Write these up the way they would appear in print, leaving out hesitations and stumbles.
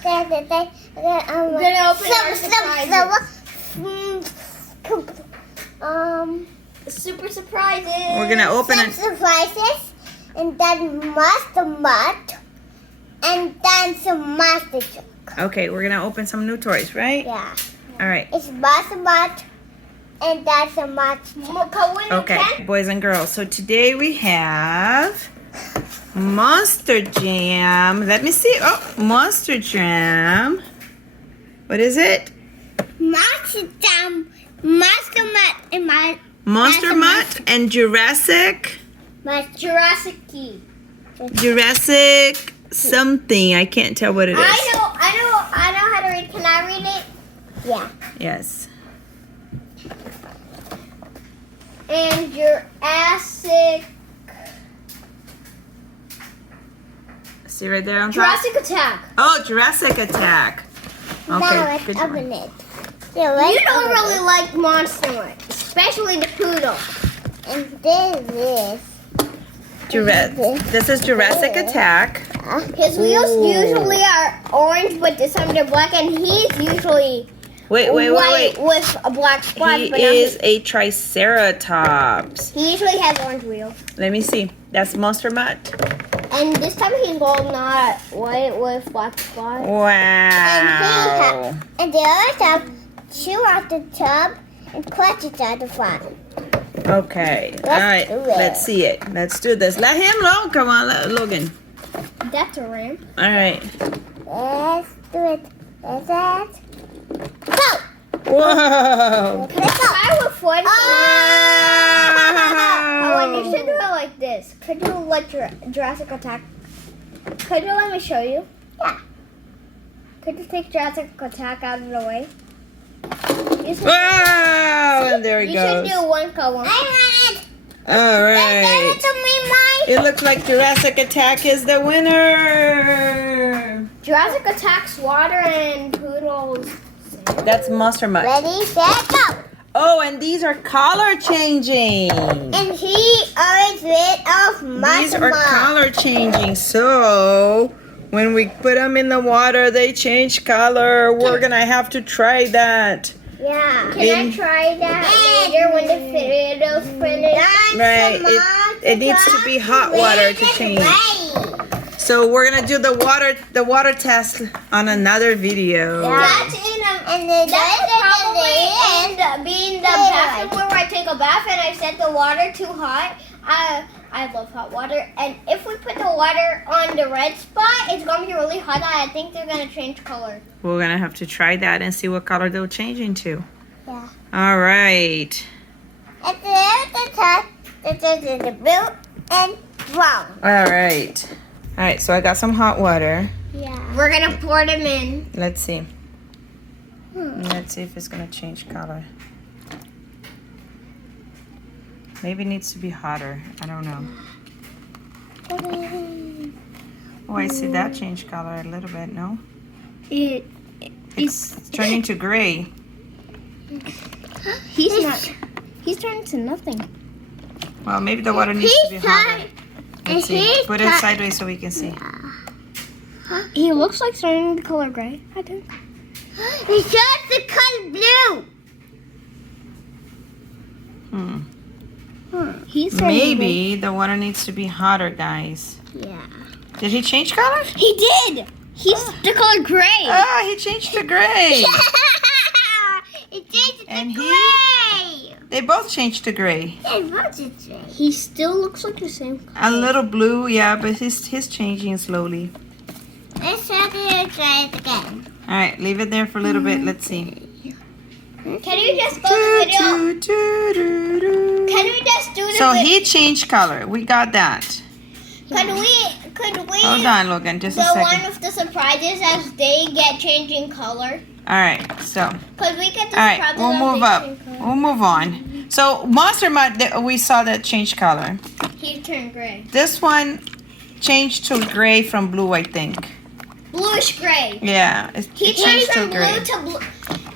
gonna open our super surprises. We're gonna open it. Surprises, and then Mutt, and then some Master Joke. Okay, we're gonna open some new toys, right? Yeah. All right. It's Mutt, and that's a Mutt. Okay, boys and girls. So today we have Monster Jam. Let me see. Oh, Monster Jam. What is it? Monster Jam, Monster Mutt, and my Monster Mutt and Jurassic. Jurassic key. Jurassic something. I can't tell what it is. I know how to read. Can I read it? Yeah. Yes. And Jurassic. See right there on top? Jurassic Attack. Oh, Jurassic Attack. Now Okay, let's good open one. it. Yeah, let's You don't open really like Monster Mutt, especially the poodle. it. And this This is Jurassic Attack. His wheels usually are orange, but this time they're black, and he's usually Wait. white with a black spot. He but now is a Triceratops. he usually has orange wheels. Let me see. That's Monster Mutt. And this time he's gold, not white with black spots. Wow. and the other top, chew out the tub and clutch it at the front. Okay. All right. do it. Let's see it. Let's do this. Let him know. Come on, Logan. That's a ramp. All right. Let's do it. Let's go. Whoa. Let's go. I would fun. Oh. Oh, and you should do it like this. Could you let Jurassic Attack? Could you let me show you? Yeah. Could you take Jurassic Attack out of the way? You should, Wow. And there it you should goes. do one color. I want it. All Give right. it to me, Mike. It looks like Jurassic Attack is the winner. Jurassic Attack's water and poodles. That's Monster Mutt. Ready, set, go. Oh, and these are color changing. And he is rid of These Monster are Mutt. color changing. So when we put them in the water, they change color. We're gonna have to try that. Yeah. Can I try that later when the video's finished? Right. It needs to be hot water to change. So we're gonna do the water test on another video. That's in a. And then That's probably in being the bathroom where I take a bath and I set the water too hot. I love hot water, and if we put the water on the red spot, it's gonna be really hot. I think they're gonna change color. We're gonna have to try that and see what color they'll change into. Yeah. All right. At the end of the top, it is the blue and brown. All right. All right. So I got some hot water. Yeah. We're gonna pour them in. Let's see. Let's see if it's gonna change color. Maybe it needs to be hotter. I don't know. Oh, I see that change color a little bit. No, it's turning to gray. He's turned to nothing. Well, maybe the water needs to be hotter. Let's see. Put it sideways so we can see. He looks like turning the color gray. I do. He shows the color blue. He's Maybe the water needs to be hotter, guys. Yeah. Did he change color? He did. He's the color gray. Ah, he changed to gray. It changed And to he- gray. They both changed to gray. Yeah, what's it say? He still looks like the same color. A little blue, yeah, but he's changing slowly. Let's try it again. All right, leave it there for a little bit. Let's see. Can you just go to the video? Can we just do the So video? he changed color. We got that. Could we Hold on, Logan, just a the one second. with the surprises as they get changing color? All right, so Cause we get the all right, surprises we'll as move they up. change color. We'll move on. So Monster Mutt, we saw that change color. He turned gray. This one changed to gray from blue, I think. Bluish gray. Yeah, it He turns changed to from gray. blue to blue.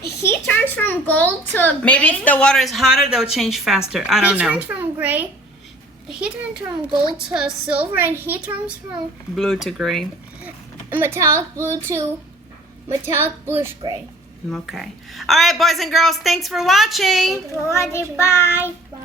He turns from gold to gray. Maybe if the water is hotter, they'll change faster. I don't He know. turns from gray. He turns from gold to silver, and he turns from Blue to gray. metallic blue to metallic bluish gray. Okay. All right, boys and girls, thanks for watching. Bye.